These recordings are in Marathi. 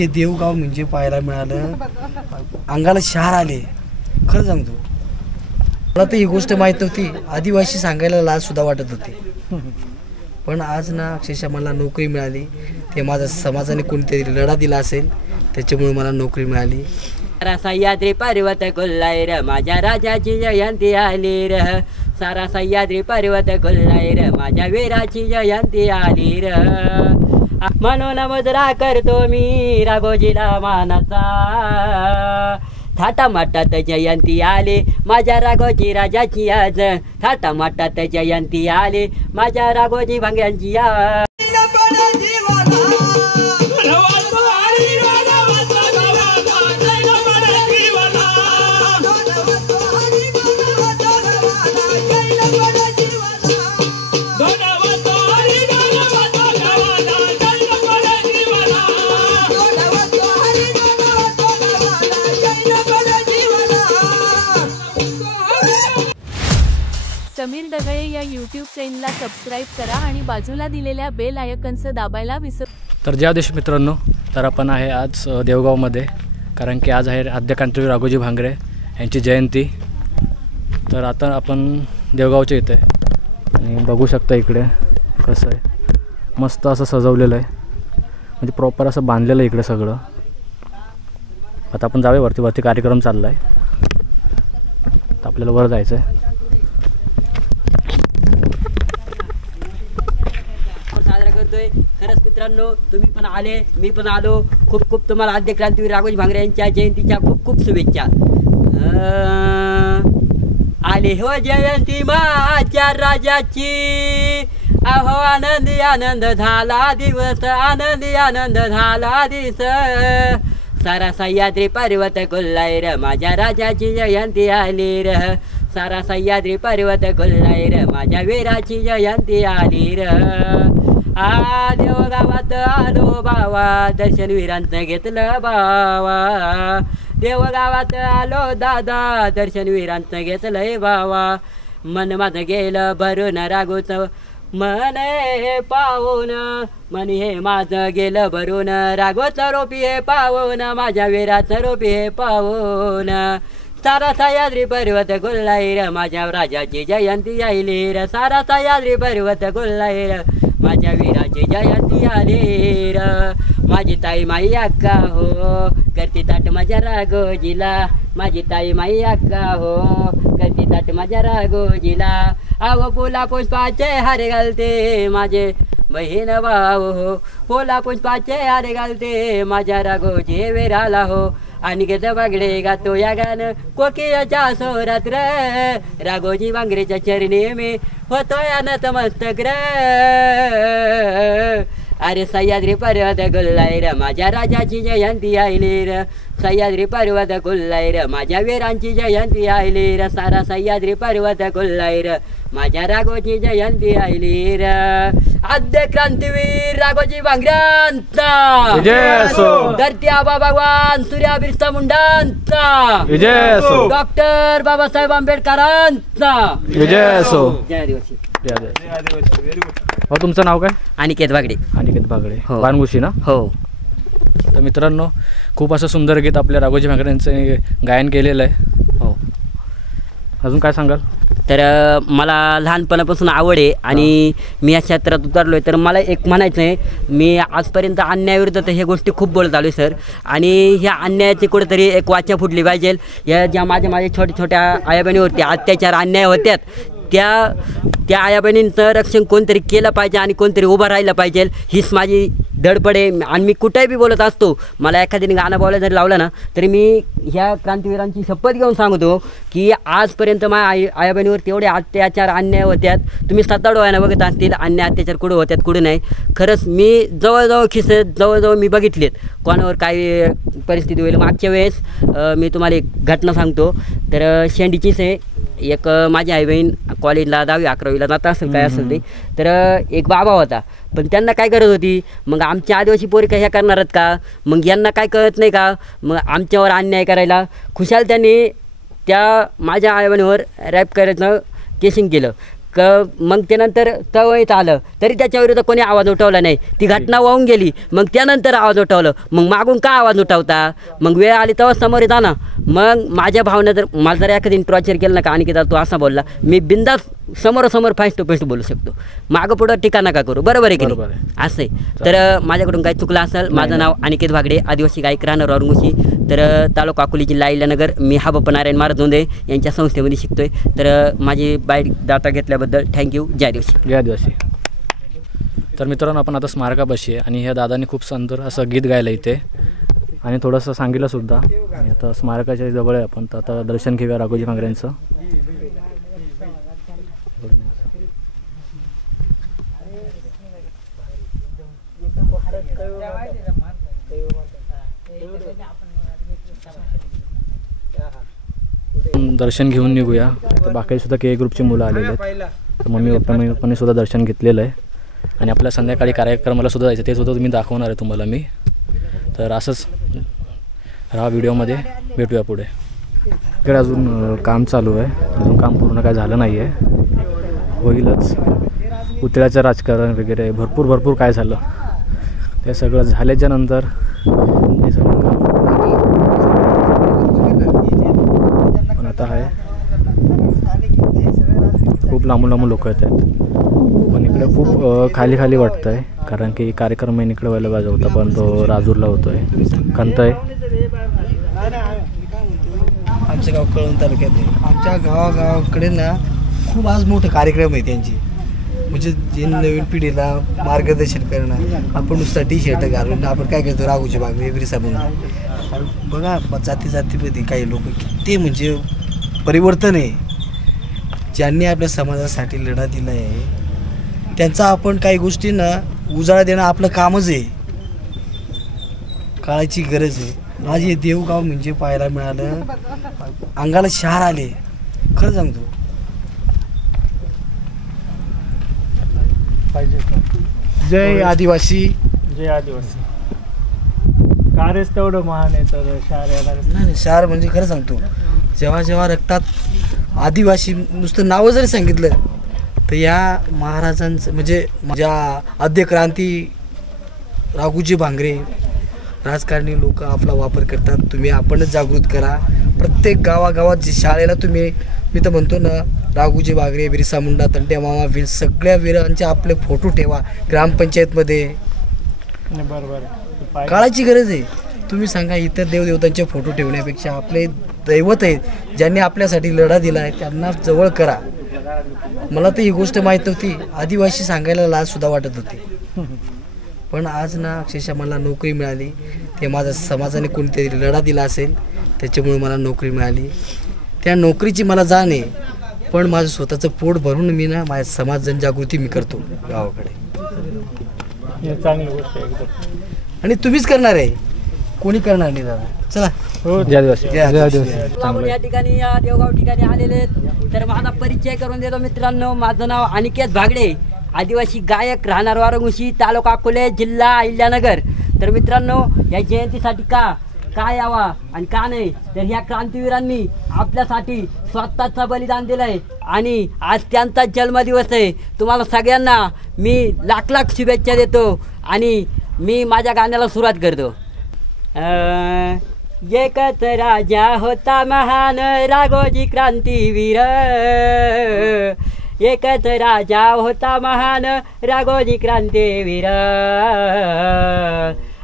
हे देवगाव म्हणजे पाहायला मिळालं, अंगाला शहार आले. खरं सांगतो, मला तर ही गोष्ट माहीत नव्हती. आदिवासी सांगायला लाज सुद्धा वाटत होती, पण आज ना अक्षरशः मला नोकरी मिळाली. ते माझा समाजाने कोणतरी लढा दिला असेल, त्याच्यामुळे मला नोकरी मिळाली. सह्याद्री पर्वत खुललाय र, माझ्या राजाची जयंती आली र. सारा सह्याद्री पर्वत खुललाय र, माझ्या वीराची जयंती आली र. म्हणून मुजरा करतो मी राघोजीला मानाचा. थाटामाटात जयंती आली माझ्या राघोजी राजाची आज. थाटामाटात जयंती आली माझ्या राघोजी भांग्यांची आज. समीर दगळे या यूट्यूब चॅनलला सबस्क्राईब करा आणि बाजूला दिलेल्या बेल आयकॉनचं दाबायला विसरू. तर ज्या दिवशी मित्रांनो, तर आपण आहे आज देवगावमध्ये, कारण की आज आहे आद्यक्रांतीवीर राघोजी भांगरे यांची जयंती. तर आता आपण देवगावच्या इथे आणि बघू शकता इकडे कसं आहे, मस्त असं सजवलेलं आहे, म्हणजे प्रॉपर असं बांधलेलं आहे इकडे सगळं. आता आपण जाऊया वरती कार्यक्रम चालला आहे, तर आपल्याला वर जायचं आहे. खरंच मित्रांनो, तुम्ही पण आले, मी पण आलो. खूप खूप तुम्हाला आद्यक्रांतीवीर राघोजी भांगरे यांच्या जयंतीच्या खूप खूप शुभेच्छा. आले हो जयंती माझ्या राजाची, अहो आनंदी आनंद झाला दिवस, आनंदी आनंद झाला दिवस. सारा सह्याद्री पर्वत खुललाय र, माझ्या राजाची जयंती आली र. सारा सह्याद्री पर्वत खुललाय र, माझ्या वीराची जयंती आली र. देवगावात आलो बावा, दर्शन वीरांचं घेतलं बावा. देवगावात आलो दादा, दर्शन वीरांचं घेतलंय बावा. मन माझं गेलं भरून राघोचं मन हे पाहून, मन हे माझं गेलं भरून राघोचं रोपी हे पाहून, माझ्या वीराचं रोपी हे पाहून. सारा सह्याद्री पर्वत खुललाय र, माझ्या राजाची जयंती आली र. सारा सह्याद्री पर्वत खुललाय र, माझ्या वीराची जयंती आली र. माझी ताई माई अक्का हो, करती ताट माझ्या राघोजीला. माझी ताई माई अक्का हो, करती ताट माझ्या राघोजीला. अहो फुला पुष्पाचे हार घालते माझे बहीण भाऊ हो, फुला पुष्पाचे हार घालते माझ्या राघोजी वीराला हो. आणि घेत बागडे गातो या गाणं कोकिळाच्या सोरात र, राघोजी भांगरेच्या चरणी मी होतोय नतमस्तक र. अरे सह्याद्री पर्वत खुललाय र, माझ्या राजाची जयंती आली र. सह्याद्री पर्वत खुललाय र, माझ्या वीरांची जयंती आली र. सारा सह्याद्री पर्वत खुललाय र, माझ्या राघोजी जयंती आली र. आद्यक्रांतीवीर राघोजी भांगऱ्यांचा विजय असो. धरती आबा भगवान सूर्या बिरसा मुंडांचा विजय असो. डॉक्टर बाबासाहेब आंबेडकरांचा विजय असो. जय आदिवासी. हो, तुमचं नाव काय? अनिकेत बागडे. अनिकेत बागडे, हो. बाणगुशी ना? हो. तर मित्रांनो, खूप असं सुंदर गीत आपल्या राघोजी भांगरे यांचं गायन केलेलं आहे. हो. अजून काय सांगाल? तर मला लहानपणापासून आवड आहे आणि मी या क्षेत्रात उतरलो आहे. तर मला एक म्हणायचं आहे, मी आजपर्यंत अन्यायाविरुद्ध तर ह्या गोष्टी खूप बोलत आलो आहे सर. आणि ह्या अन्यायाची कुठेतरी एक वाचा फुटली पाहिजे. या ज्या माझ्या छोट्या छोट्या आयाबहिणीवरती अत्याचार अन्याय होत्यात, त्या आयाबहिणींचं रक्षण कोणतरी केलं पाहिजे आणि कोणतरी उभं राहिलं पाहिजे, हीच माझी धडपड आहे. आणि मी कुठेही बी बोलत असतो, मला एखाद्याने गाणं बोलायला जरी लावलं ना, तरी मी ह्या क्रांतीवीरांची शपथ घेऊन सांगतो की आजपर्यंत माझ्या आयाबहिणीवर तेवढे अत्याचार अन्याय होत्यात. तुम्ही 7 डोळ्यानं बघत असतील अन्याय अत्याचार कुठं होत्यात कुठं नाही. खरंच मी जवळजवळ मी बघितलेत कोणावर काय परिस्थिती होईल. मागच्या वेळेस मी तुम्हाला एक घटना सांगतो. तर शेंडीचीच आहे. एक माझी आई बहीण कॉलेजला 10वी 11वीला जात असेल काय असेल ते. तर एक बाबा होता, पण त्यांना काय करत होती, मग आमच्या आदिवासी पोरी काय ह्या करणार आहेत का, मग यांना काय कळत नाही का, मग आमच्यावर अन्याय करायला खुशाल त्यांनी त्या माझ्या आईबहिणीवर रॅप करायचं केसिंग केलं. मग त्यानंतर तवईत आलं तरी त्याच्याविरुद्ध कोणी आवाज उठवला नाही. ती घटना वाहून गेली, मग त्यानंतर आवाज उठवलं. मग मागून का आवाज उठवता? मग वेळ आली तेव्हा समोर येता ना. मग माझ्या भावना जर मला जर एखादी टॉर्चर केलं ना का अनिकेत तू असा बोलला, मी बिंदास समोरासमोर फेस टू फेस बोलू शकतो. मागं पुढं टीका नका करू. बरोबर आहे की नाही? असं आहे. तर माझ्याकडून काही चुकलं असेल. माझं नाव अनिकेत भागडे, आदिवासी गायक, राहणार औरंगुशी, तर तालुका अकोली, जिल्हा अहिल्यानगर. मी हा बाप्पा नारायण महाराज जोंधे यांच्या संस्थेमध्ये शिकतोय. तर माझी बाईट डाटा घेतल्याबद्दल थँक्यू. जय आदिवासी. जय आदिवासी. तर मित्रांनो, आपण आता स्मारकापाशी आहे आणि ह्या दादांनी खूप सुंदर असं गीत गायलं इथे आणि थोडंसं सांगितलं सुद्धा. आणि आता स्मारकाच्या जवळ आहे आपण, तर आता दर्शन घेऊया राघोजी भांगरेंचं. दर्शन घेऊन निघूया. तर बाकी सुद्धा के ग्रुपची मुलं आलेली आहेत. तर मम्मी पप्पांनी सुद्धा दर्शन घेतलेलं आहे आणि आपल्या संध्याकाळी कार्यक्रमाला सुद्धा जायचं, ते सुद्धा तुम्ही दाखवणार आहे तुम्हाला मी. तर असंच राहा व्हिडिओमध्ये, भेटूया पुढे. इकडे अजून काम चालू आहे, अजून काम पूर्ण काय झालं नाही आहे, होईलच. पुतळ्याचं राजकारण वगैरे भरपूर काय झालं, ते सगळं झाल्याच्या नंतर हे सगळं काम पण आता आहे. खूप लांबून लोक येत आहेत, पण इकडे खूप खाली वाटतं आहे, कारण की कार्यक्रम आहे इकडे व्हायला पाहिजे होता, पण तो राजूरला होतो आहे. खंत आहे. आमचं गाव कळवण तालुक्यात आहे. आमच्या गावाकडे ना खूप आज मोठे कार्यक्रम आहे त्यांची, म्हणजे जे नवीन पिढीला मार्गदर्शन करणं. आपण नुसता टी-शर्ट घालून आपण काय करतो, राघोजी भांगरे बिरसा म्हणून. बघा जातीमध्ये काही लोक किती म्हणजे परिवर्तन आहे. ज्यांनी आपल्या समाजासाठी लढा दिला आहे त्यांचा आपण काही गोष्टींना उजाळा देणं आपलं कामच आहे, काळाची गरज आहे. आज हे देवगाव म्हणजे पाहायला मिळालं, अंगाला शहर आले. खरं सांगतो. जय आदिवासी. जय आदिवासी. कार्यच तेवढं महान आहे, तर शहर येणार नाही. शहर म्हणजे खरं सांगतो, जेव्हा रक्तात आदिवासी नुसतं नावं जरी सांगितलं तर या महाराजांचं म्हणजे ज्या आद्यक्रांती राघोजी भांगरे, राजकारणी लोक आपला वापर करतात. तुम्ही आपणच जागृत करा. प्रत्येक गावागावात जे शाळेला तुम्ही, मी तर म्हणतो ना, राघोजी भांगरे, बिरसा मुंडा, तंट्या मामा, वीर, सगळ्या वीरांचे आपले फोटो ठेवा ग्रामपंचायतमध्ये. बरोबर. काळाची गरज आहे. तुम्ही सांगा, इतर देवदेवतांचे फोटो ठेवण्यापेक्षा आपले दैवत आहेत ज्यांनी आपल्यासाठी लढा दिला आहे त्यांना जवळ करा. मला तर ही गोष्ट माहीत नव्हती. आदिवासी सांगायला लाज सुद्धा वाटत होती, पण आज ना अक्षरशः मला नोकरी मिळाली. ते माझ्या समाजाने कोणीतरी लढा दिला असेल त्याच्यामुळे मला नोकरी मिळाली. त्या नोकरीची मला जाण आहे, पण माझं स्वतःचं पोट भरून मी ना माझ्या समाज जनजागृती मी करतो गावाकडे. चांगली गोष्ट आहे एकदम. आणि तुम्हीच करणार आहे, कोणी करणार नाही दादा. चला. हो. जय आदिवासी. जय आदिवासी. आपण या ठिकाणी या देवगाव ठिकाणी आलेले आहेत. तर माझा परिचय करून देतो मित्रांनो. माझं नाव अनिकेत भागडे, आदिवासी गायक, राहणार वारंगुशी, तालुका अकोले, जिल्हा अहिल्यानगर. तर मित्रांनो, या जयंतीसाठी का यावा आणि का नाही, तर ह्या क्रांतीवीरांनी आपल्यासाठी स्वतःचा बलिदान दिलं आहे आणि आज त्यांचा जन्मदिवस आहे. तुम्हाला सगळ्यांना मी लाख शुभेच्छा देतो आणि मी माझ्या गाण्याला सुरुवात करतो. एकच राजा होता महान, राघोजी क्रांतीवीर. एकच राजा होता महान, राघोजी क्रांतीवीर.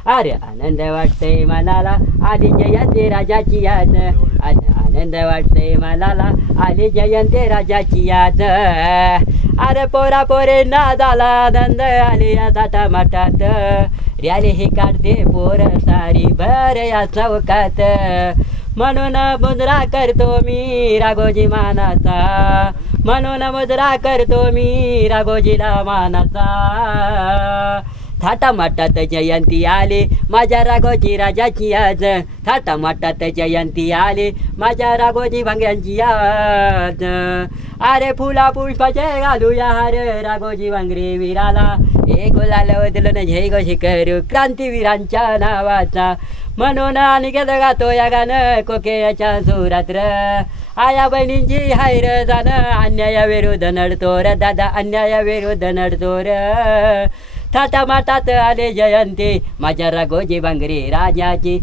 अरे आनंद वाटते मनाला, आली जयंती राजाची याद. आनंद वाटते मनाला, आली जयंती राजाची याद. अरे पोरा पोरे नादाला आनंद आले या थाटामाटात. रॅली हे काढते पोर सारी भर या चौकात. म्हणून मुजरा करतो मी राघोजी मानाचा, म्हणून मुजरा करतो मी राघोजीला मानाचा. थाटामाटात जयंती आली माझ्या राघोजी राजाची आज थाटामाटात जयंती आली माझ्या राघोजी भांगऱ्यांची आज अरे फुला पुष्पाचे घालूया हार राघोजी भांगरे वीराला हे गुलाल बदलून जय घोषी करू क्रांतीवीरांच्या नावाचा म्हणून आणि गेलं गातो या गाणं कोकेच्या सुरात्र आया बहिणींची हायर जाणं अन्यायाविरुद्ध नडतोर दादा अन्यायाविरुद्ध नडतोर थाटामाटात आले जयंती माझ्या राघोजी भांगरे राजाची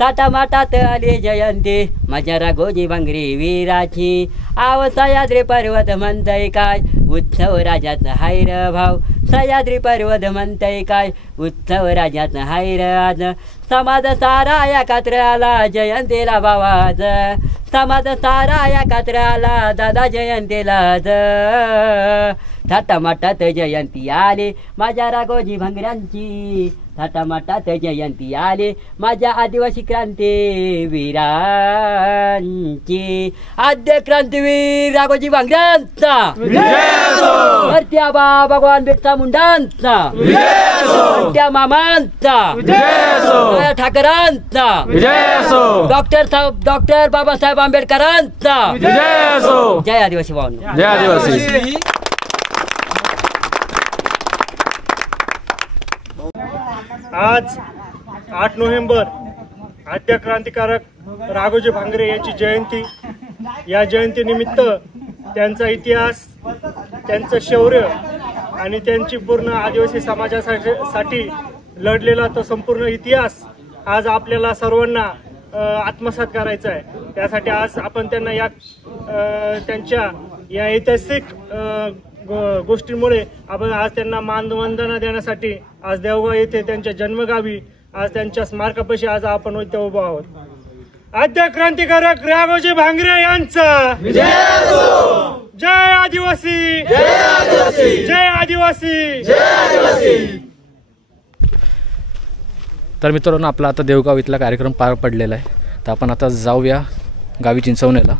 थाटामाटात आले जयंती माझ्या राघोजी भांगरे वीराची आव सह्याद्री पर्वत म्हणतय काय उत्सव राजाचा हायर भाव सह्याद्री पर्वत म्हणतय काय उत्सव राजाचा हायर आज समाज सारा या कात्राला जयंतीला भावाज समाज सारा या कात्राला दादा जयंतीला थाटामाटात जयंती आली माझ्या राघोजी भांगऱ्यांची थाटामाटात जयंती आली माझ्या आदिवासी क्रांती वीरांची आद्य क्रांतीवीर राघोजी भांगऱ्यांचा भरत्याबा भगवान बिरसा मुंडांचा भरत्या मामांचा ठाकरांचा डॉक्टर बाबासाहेब आंबेडकरांचा जय आदिवासी भावांनो जय आदिवासी. आज 8 नोव्हेंबर आद्य क्रांतिकारक राघोजी भांगरे यांची जयंती. या जयंतीनिमित्त त्यांचा इतिहास, त्यांचं शौर्य आणि त्यांची पूर्ण आदिवासी समाजासाठी लढलेला तो संपूर्ण इतिहास आज आपल्याला सर्वांना आत्मसात करायचा आहे. त्यासाठी आज आपण त्यांना त्यांच्या या ऐतिहासिक गोष्टींमुळे आपण आज त्यांना मानवंदना देण्यासाठी आज देवगाव येथे त्यांच्या जन्मगावी आज त्यांच्या स्मारकापाशी आज आपण इथे उभा आहोत. आद्य क्रांतिकारक राघोजी भांगरे यांचा जय आदिवासी जय आदिवासी. तर मित्रांनो आपला आता देवगाव इथला कार्यक्रम पार पडलेला आहे. तर आपण आता जाऊया गावी चिंचवणीला.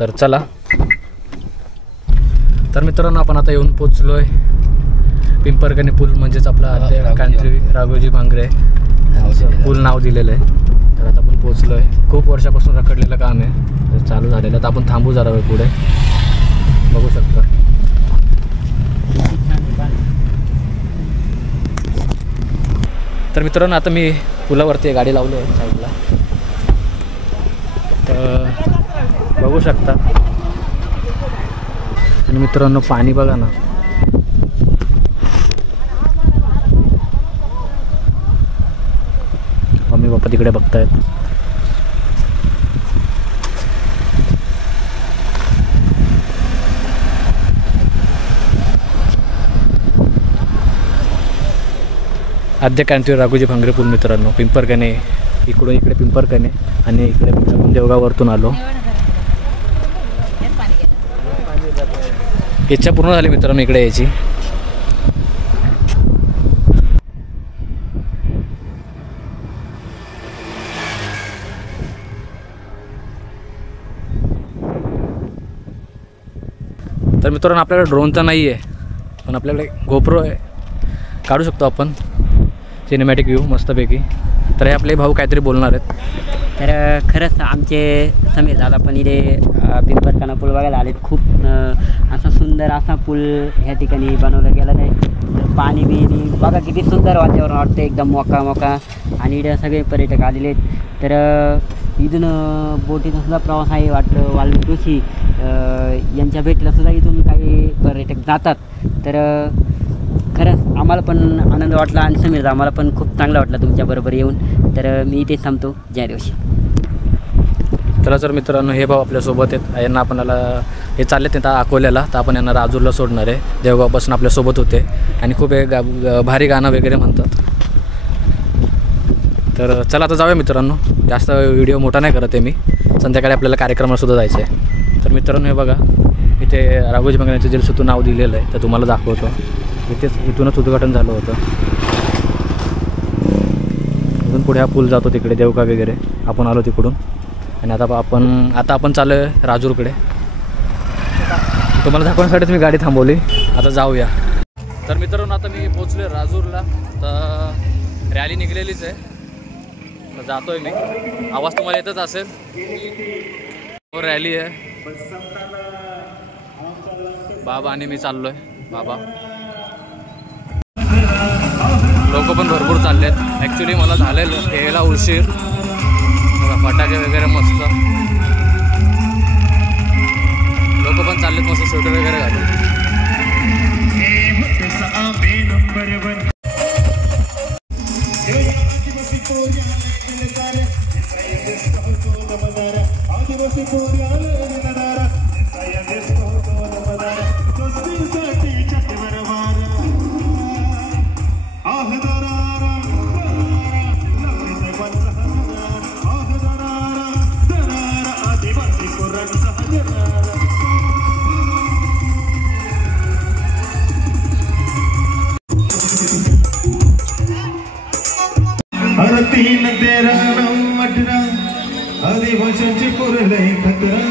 तर चला. तर मित्रांनो आपण आता येऊन पोचलो आहे पिंपरकणी पूल म्हणजेच आपला आद्य क्रांती राघोजी भांगरे पूल नाव दिलेलं आहे. तर आता आपण पोचलो आहे. खूप वर्षापासून रखडलेलं काम आहे तर चालू झालेलं आहे. तर आपण थांबू जरा वेळ पुढे बघू शकता. तर मित्रांनो आता मी पुलावरती गाडी लावली आहे साईडला. तर बघू शकता. आणि मित्रांनो पाणी बघा ना. मम्मी पप्पा तिकडे बघतायत. आद्य क्रांतीवीर राघोजी भांगरे पूल मित्रांनो पिंपरकणे इकडून इकडे पिंपरकणे आणि इकडे देवगाववरतून आलो. इच्छा पूर्ण झाली मित्रांनो इकडे यायची. तर मित्रांनो आपल्याकडे ड्रोन तर नाही आहे पण आपल्याकडे गोप्रो आहे. काढू शकतो आपण सिनेमॅटिक व्ह्यू मस्तपैकी. तर हे आपले भाऊ काहीतरी बोलणार आहेत. तर खरंच आमचे समीर दादा पण इथे पिंपरकणा पूल बघायला आलेत. खूप असा सुंदर असा पूल ह्या ठिकाणी बनवला गेला आहे. पाणी बिणी बघा किती सुंदर वातावरण वाटतं एकदम मोका मोका. आणि इथे सगळे पर्यटक आलेले आहेत. तर इथून बोटीचा सुद्धा प्रवास आहे वाटतं. वाल्मिक ऋषी यांच्या भेटीला सुद्धा इथून काही पर्यटक जातात. तर खरंच आम्हाला पण आनंद वाटला आणि समीर आम्हाला पण खूप चांगला वाटला तुमच्याबरोबर येऊन. तर मी इथेच थांबतो. जय दिवशी. चला तर मित्रांनो हे भाऊ आपल्यासोबत आहेत. यांना आपल्याला हे चालले ते अकोल्याला. तर आपण यांना राजूरला सोडणार आहे. देवगावपासून आपल्यासोबत होते आणि खूप भारी गाणं वगैरे म्हणतात. तर चला आता जाऊया मित्रांनो. जास्त व्हिडिओ मोठा नाही करत आहे मी. संध्याकाळी आपल्याला कार्यक्रमालासुद्धा जायचं आहे. तर मित्रांनो हे बघा इथे राघोजी भांगऱ्यांचं जलसेतू नाव दिलेलं आहे. तर तुम्हाला दाखवतो. इथूनच उद्घाटन झालं होतं. इथून पुढे हा पूल जातो तिकडे देवगाव वगैरे. आपण आलो तिकडून आणि आता आपण चाललो आहे राजूरकडे. तुम्हाला दाखवण्यासाठीच मी गाडी थांबवली. आता जाऊया. तर मित्रांनो आता मी पोचलोय राजूरला. तर रॅली निघलेलीच आहे, तर जातोय मी. आवाज तुम्हाला येतच असेल. रॅली आहे. बाबा आणि मी चाललोय. बाबा लोक पण भरपूर चाललेत. ॲक्च्युली मला झालेलं यायला उशीर. फटाके वगैरे मस्त. लोक पण चाललेत मस्त स्वेटर वगैरे घालून. तीन 13 9 18 आदिवासींची पुरले खतरा.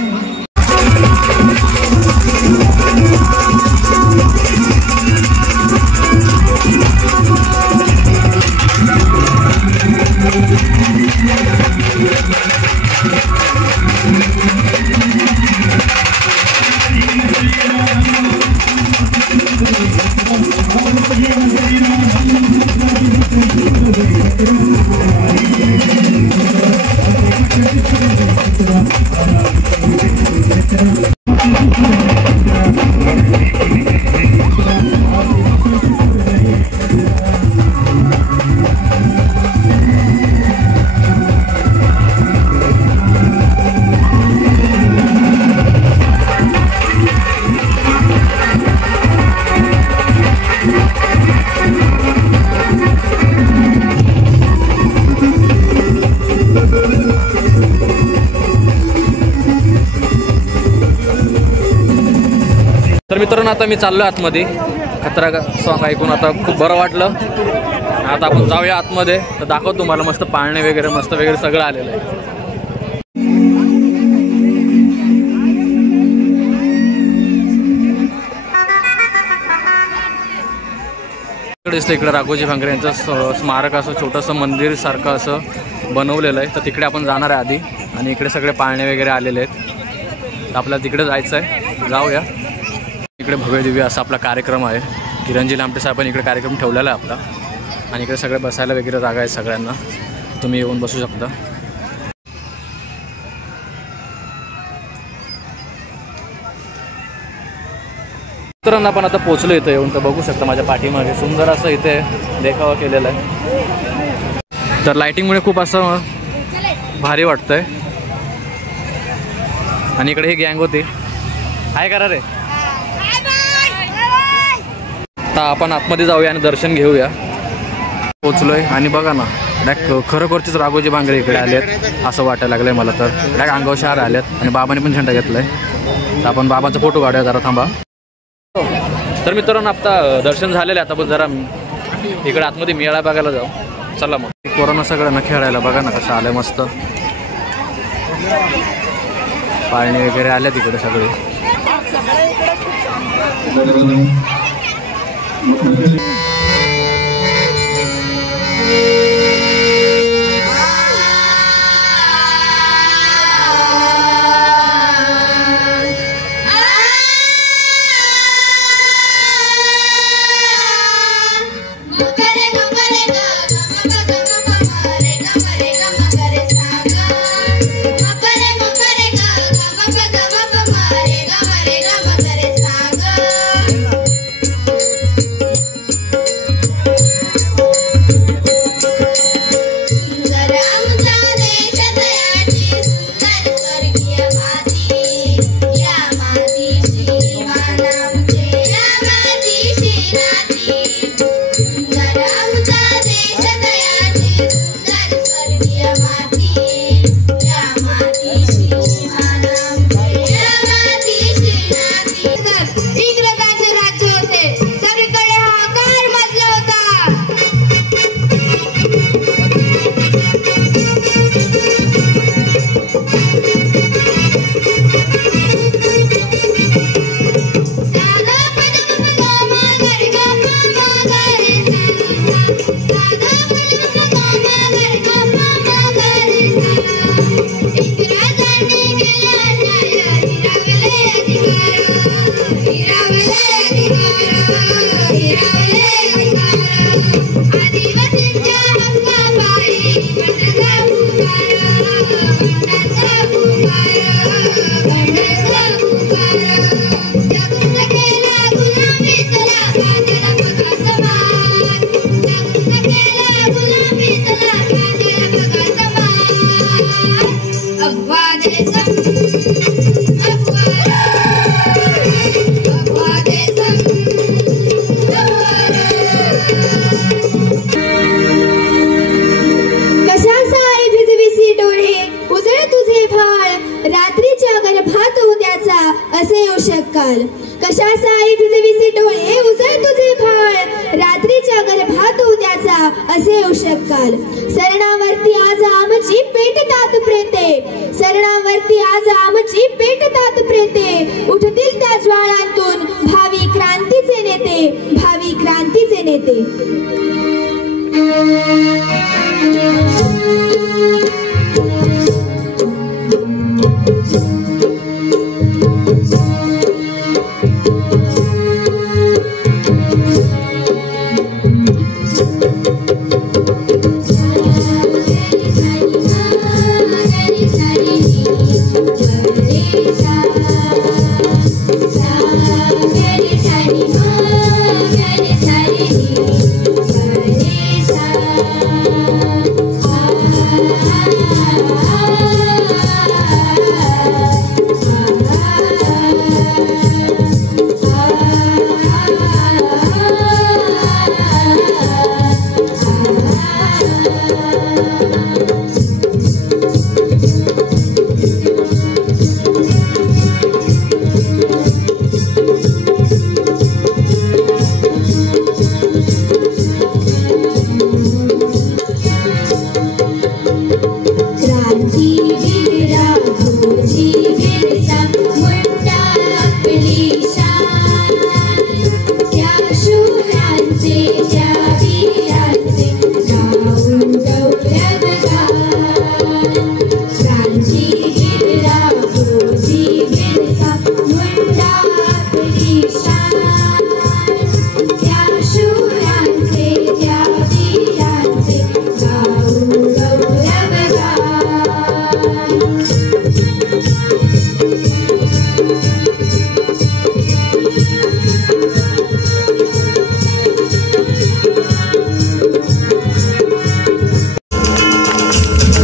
तर मित्रांनो आता मी चाललो आतमध्ये. खतरा सॉन्ग ऐकून आता खूप बरं वाटलं. आता आपण जाऊया आतमध्ये. तर दाखवतो तुम्हाला मस्त पाळणे वगैरे मस्त वगैरे सगळं आलेलं आहे. दिसतं इकडे राघोजी भांगरे यांचं स्मारक असं छोटंसं मंदिर सारखं असं बनवलेलं आहे. तर तिकडे आपण जाणार आहे आधी. आणि इकडे सगळे पाळणे वगैरे आलेले आहेत. तर आपल्याला तिकडे जायचं आहे. जाऊया. इकडे भव्य दिव्य असा आपला कार्यक्रम आहे. किरणजी लांबटे साहेबांनी इकडे कार्यक्रम ठेवलेला आहे आपला. आणि इकडे सगळे बसायला वगैरे जागा आहे सगळ्यांना. तुम्ही येऊन बसू शकता. मित्रांनो आपण आता पोहोचलो इथं येऊन. तर बघू शकता माझ्या पाठीमागे सुंदर असं इथे देखावा केलेला आहे. तर लाईटिंगमुळे खूप असं भारी वाटतंय. आणि इकडे ही गँग होती. काय करा रे. आता आपण आतमध्ये जाऊया आणि दर्शन घेऊया. पोचलोय आणि बघा ना खरोखरचीच राघोजी भांगरे इकडे आलेत असं वाटायला लागलंय मला. तर डायरेक्ट अंगावर शहर आलेत. आणि बाबांनी पण झेंडा घेतलाय. तर आपण बाबांचा फोटो काढूया जरा. थांबा. तर मित्रांनो आता दर्शन झालेलं आहे. आता पण जरा इकडे आतमध्ये मेळा बघायला जाऊ. चला मग. कोरोना सगळ्यांना खेळायला बघा ना कसं आलंय मस्त. पाळणे वगैरे आल्या तिकडे सगळे. Sa त्याचा असे येऊ शकाल. कशा साई भिजविसे डोळे उजळ तुझे भाळ, रात्रीच्या गर्भात उद्याचा असे येऊ शकाल. सरणावरती आज आमची पेटतात प्रेते, सरणावरती आज आमची पेटतात प्रेते. उठतील त्या ज्वाळांतून भावी क्रांतीचे नेते, भावी क्रांतीचे नेते.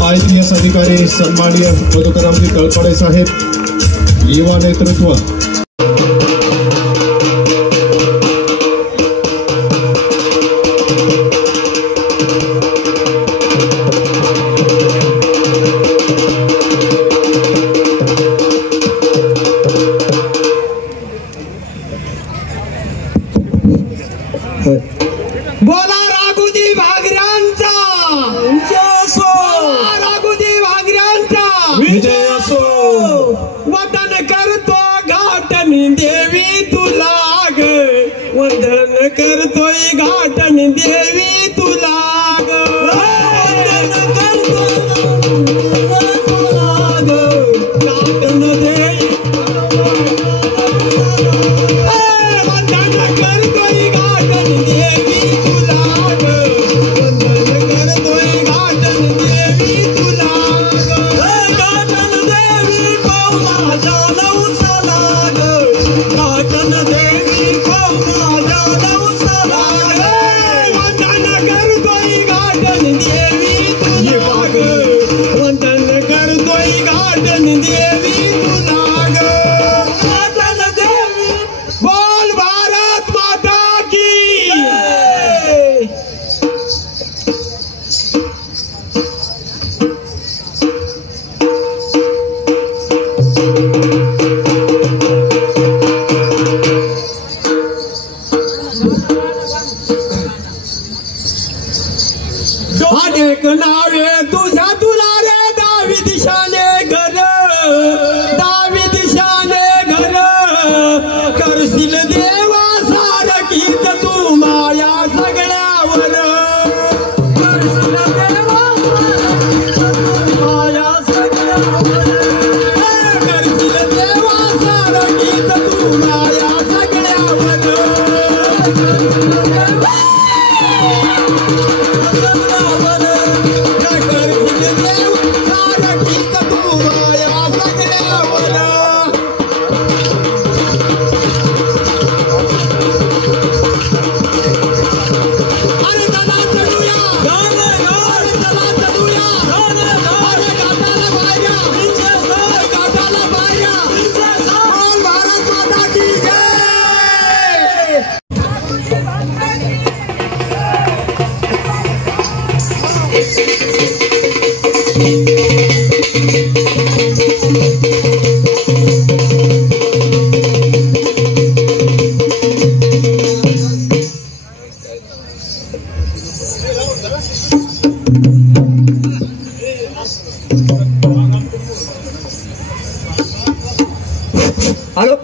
IPS अधिकारी सन्माननीय मधुकररावजी तळपडे साहेब, युवा नेतृत्व. बोला राघुजी भागऱ्यांचा राघुजी भागऱ्यांचा विजय असो. वंदन करतो घाटणी देवी तुला ग, वंदन करतोय घाटणी देवी तुला ग, वंदन करतो तुला ग, घाटण देवी वंदन करतोय घाटणी देवी तुला ग, वंदन करतोय घाटणी देवी तुला ग, घाटण देवी पावला जाणव साला ग, घाटण देवी पावला जाणव साला ग, वंदन करतोय घाटणी देवी तुला ग, वंदन करतोय घाटणी देवी तुला ग, घाटण देवी. बोल भारत माता की. अनेक नावे तुझ्या तुला रे, डावी दिशाने घर, डावी दिशाने घर, करशील देवा सारखीच तू माया सगळ्यावर, करशील देवा माया सगळ्यावर, करशील देवा सारखीच तू माया सगळ्यावर, हॅलो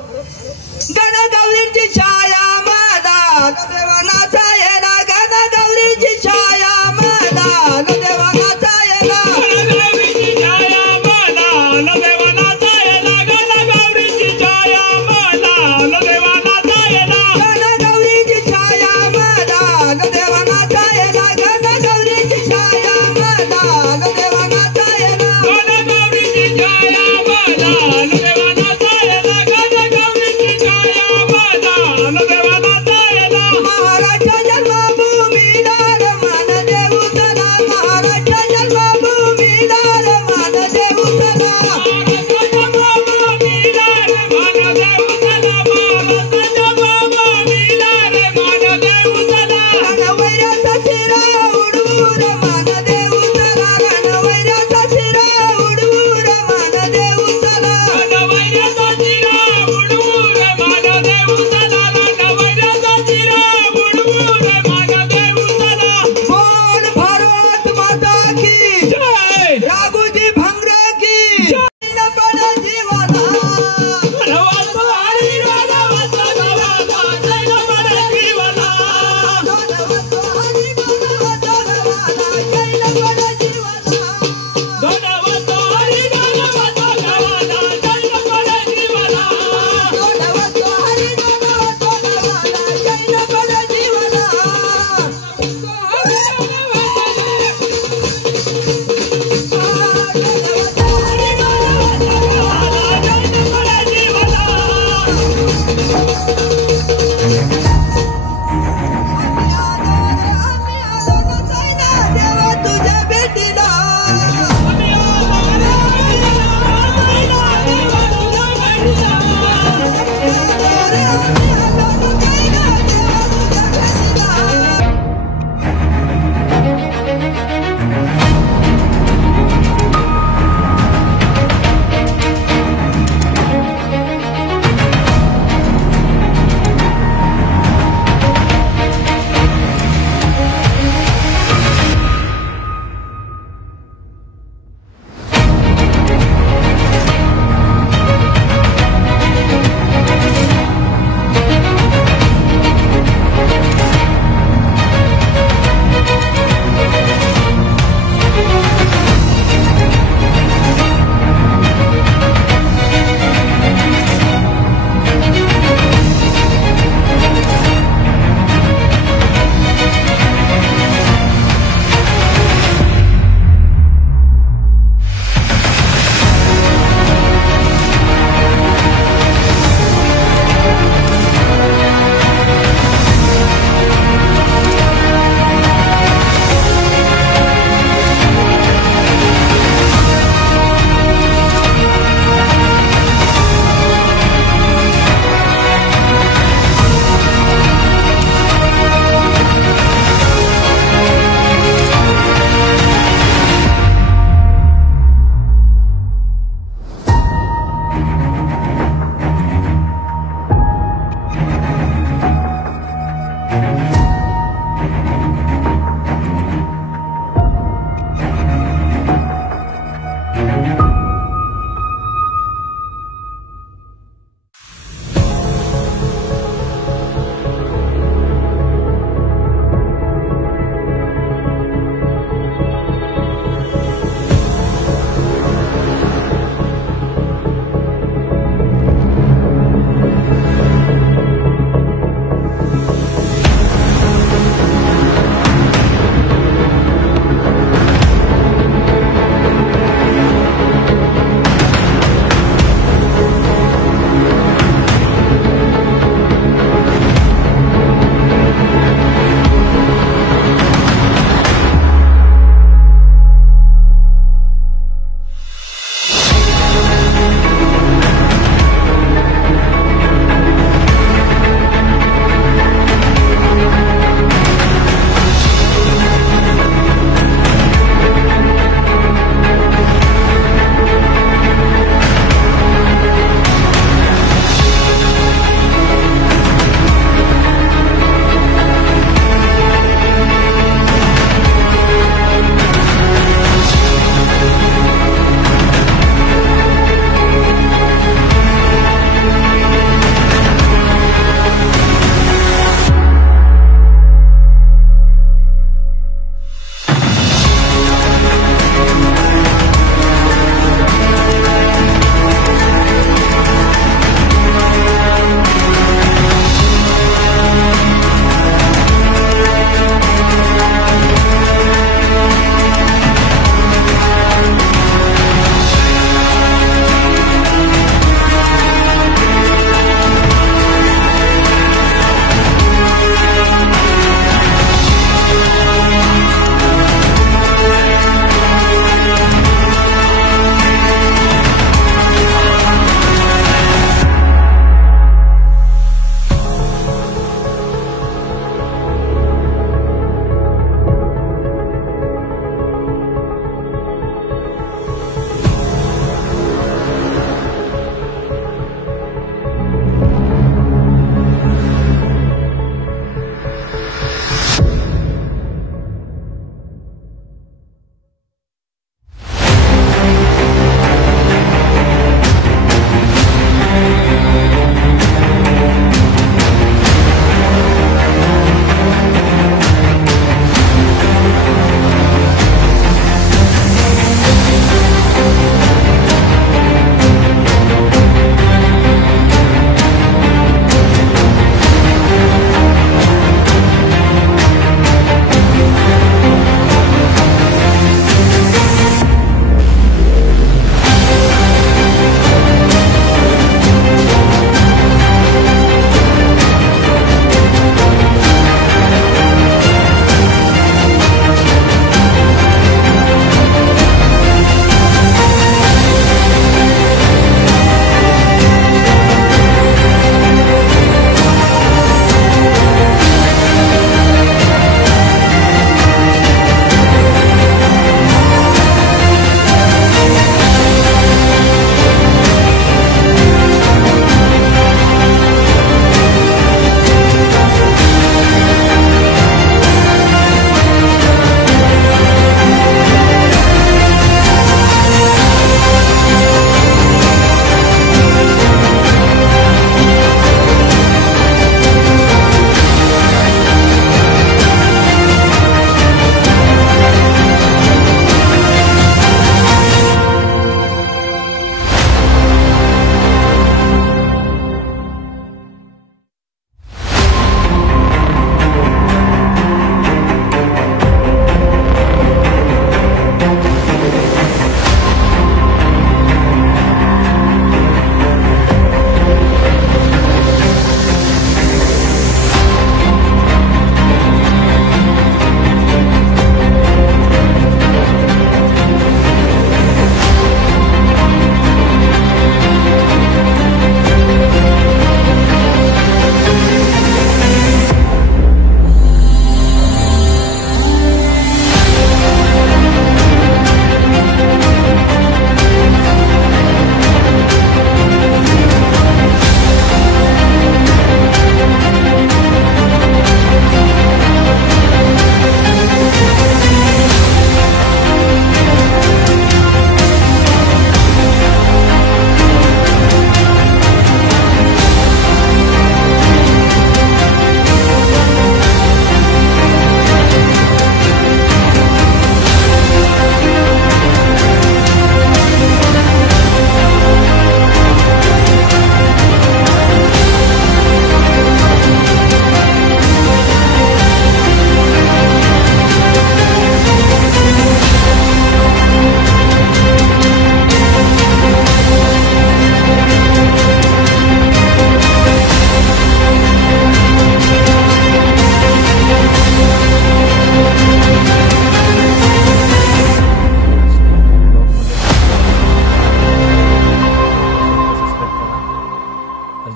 गणगौरीची छाया मदान देवानाचा येला गणगौरीची छाया मदान देवानाचा येला गणगौरीची छाया मदान देवानाचा येला गणगौरीची छाया मदान देवानाचा येला गणगौरीची छाया मदान देवानाचा येला गणगौरीची छाया मदान देवानाचा येला गणगौरीची छाया मदान देवानाचा येला गणगौरीची छाया मदान देवानाचा येला महाराष्ट्र जन्मभूमीला मान देऊ चला महाराष्ट्र जन्मभूमीला मान देऊ चला महाराष्ट्र जन्मभूमीला मान देऊ चला महाराष्ट्र जन्मभूमीला मान देऊ चला रणवैराचा शिरा उडवून मान देऊ चला रणवैराचा शिरा उडवून मान देऊ चला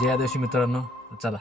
जय आदिवासी मित्रांनो, चला.